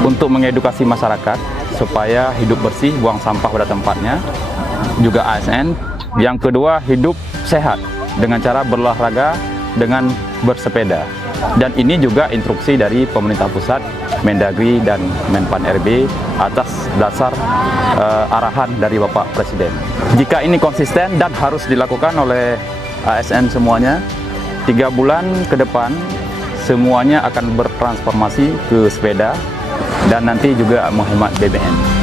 untuk mengedukasi masyarakat supaya hidup bersih, buang sampah pada tempatnya, juga ASN. Yang kedua, hidup sehat dengan cara berolahraga dengan bersepeda. Dan ini juga instruksi dari pemerintah pusat, Mendagri dan Menpan RB atas dasar arahan dari Bapak Presiden. Jika ini konsisten dan harus dilakukan oleh ASN semuanya, 3 bulan ke depan semuanya akan bertransformasi ke sepeda dan nanti juga menghemat BBM.